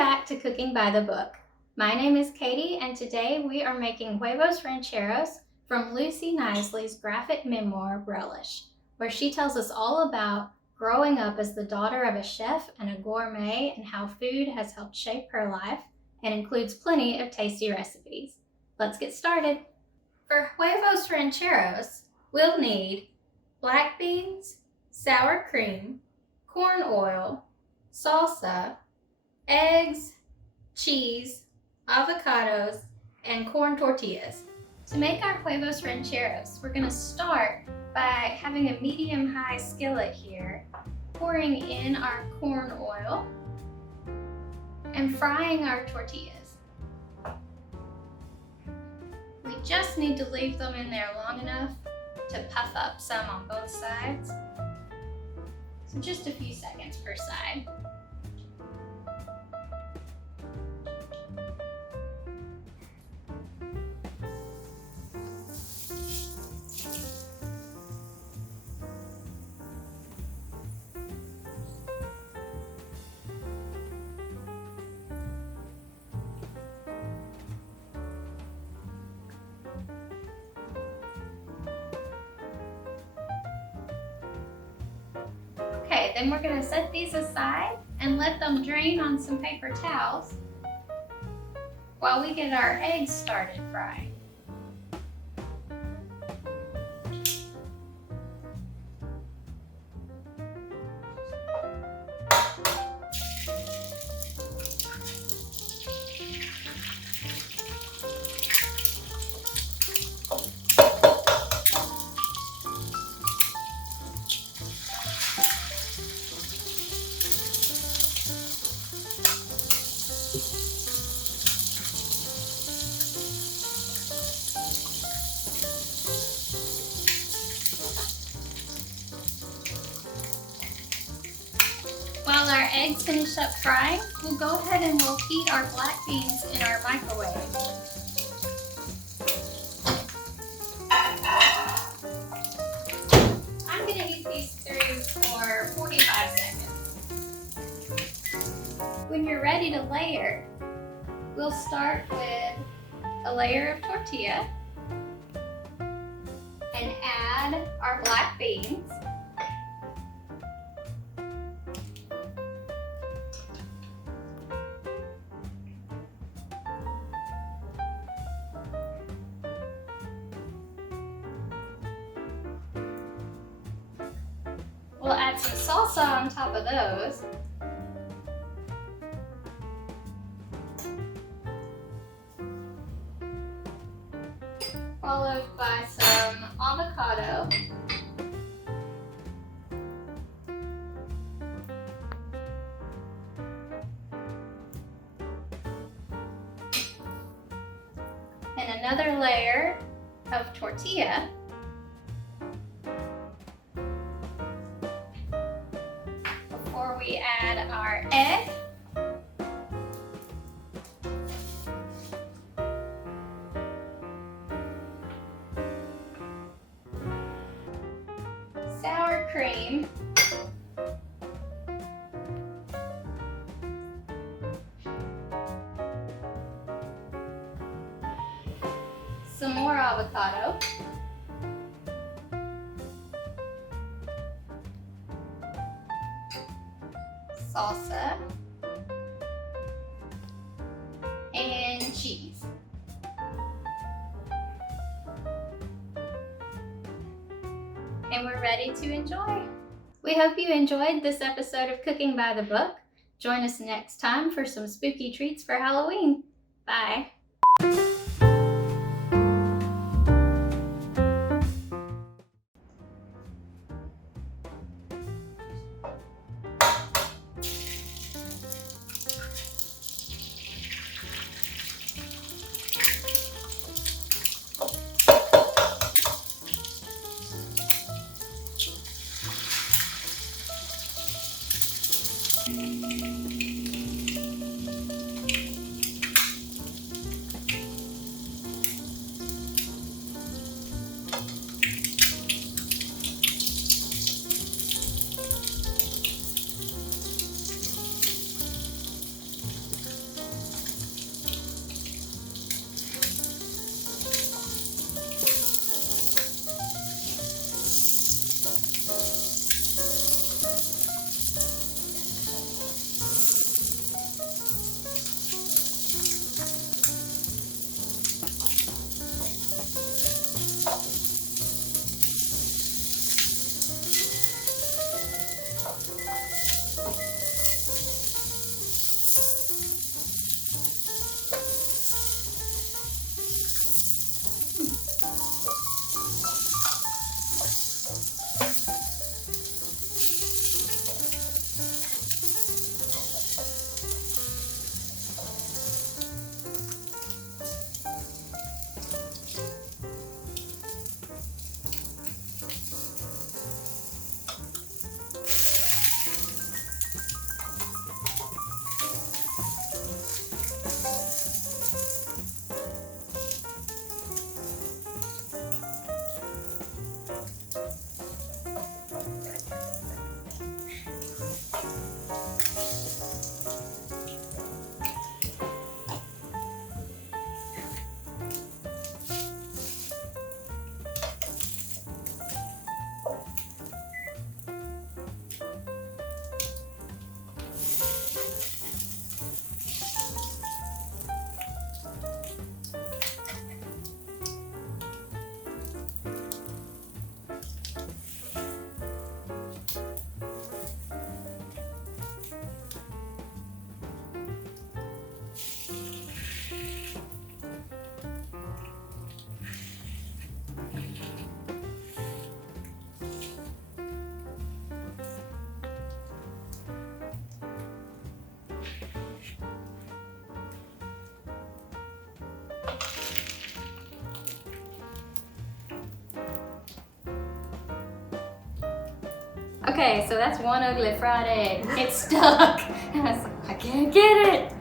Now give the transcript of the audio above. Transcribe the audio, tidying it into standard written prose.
back to Cooking by the Book. My name is Katie, and today we are making Huevos Rancheros from Lucy Knisley's graphic memoir, Relish, where she tells us all about growing up as the daughter of a chef and a gourmet and how food has helped shape her life and includes plenty of tasty recipes. Let's get started. For Huevos Rancheros, we'll need black beans, sour cream, corn oil, salsa, eggs, cheese, avocados, and corn tortillas. To make our Huevos Rancheros, we're going to start by having a medium-high skillet here, pouring in our corn oil, and frying our tortillas. We just need to leave them in there long enough to puff up some on both sides. So just a few seconds per side. Okay, then we're going to set these aside and let them drain on some paper towels while we get our eggs started frying. While our eggs finish up frying, we'll go ahead and we'll heat our black beans in our microwave. I'm going to heat these through for 45 seconds. When you're ready to layer, we'll start with a layer of tortilla and add our black beans. We'll add some salsa on top of those. Followed by some avocado. And another layer of tortilla. Before we add our egg. Sour cream. Some more avocado. Salsa, and cheese. And we're ready to enjoy. We hope you enjoyed this episode of Cooking by the Book. Join us next time for some spooky treats for Halloween. Bye. Okay, so that's one ugly fried egg. It's stuck. And I can't get it.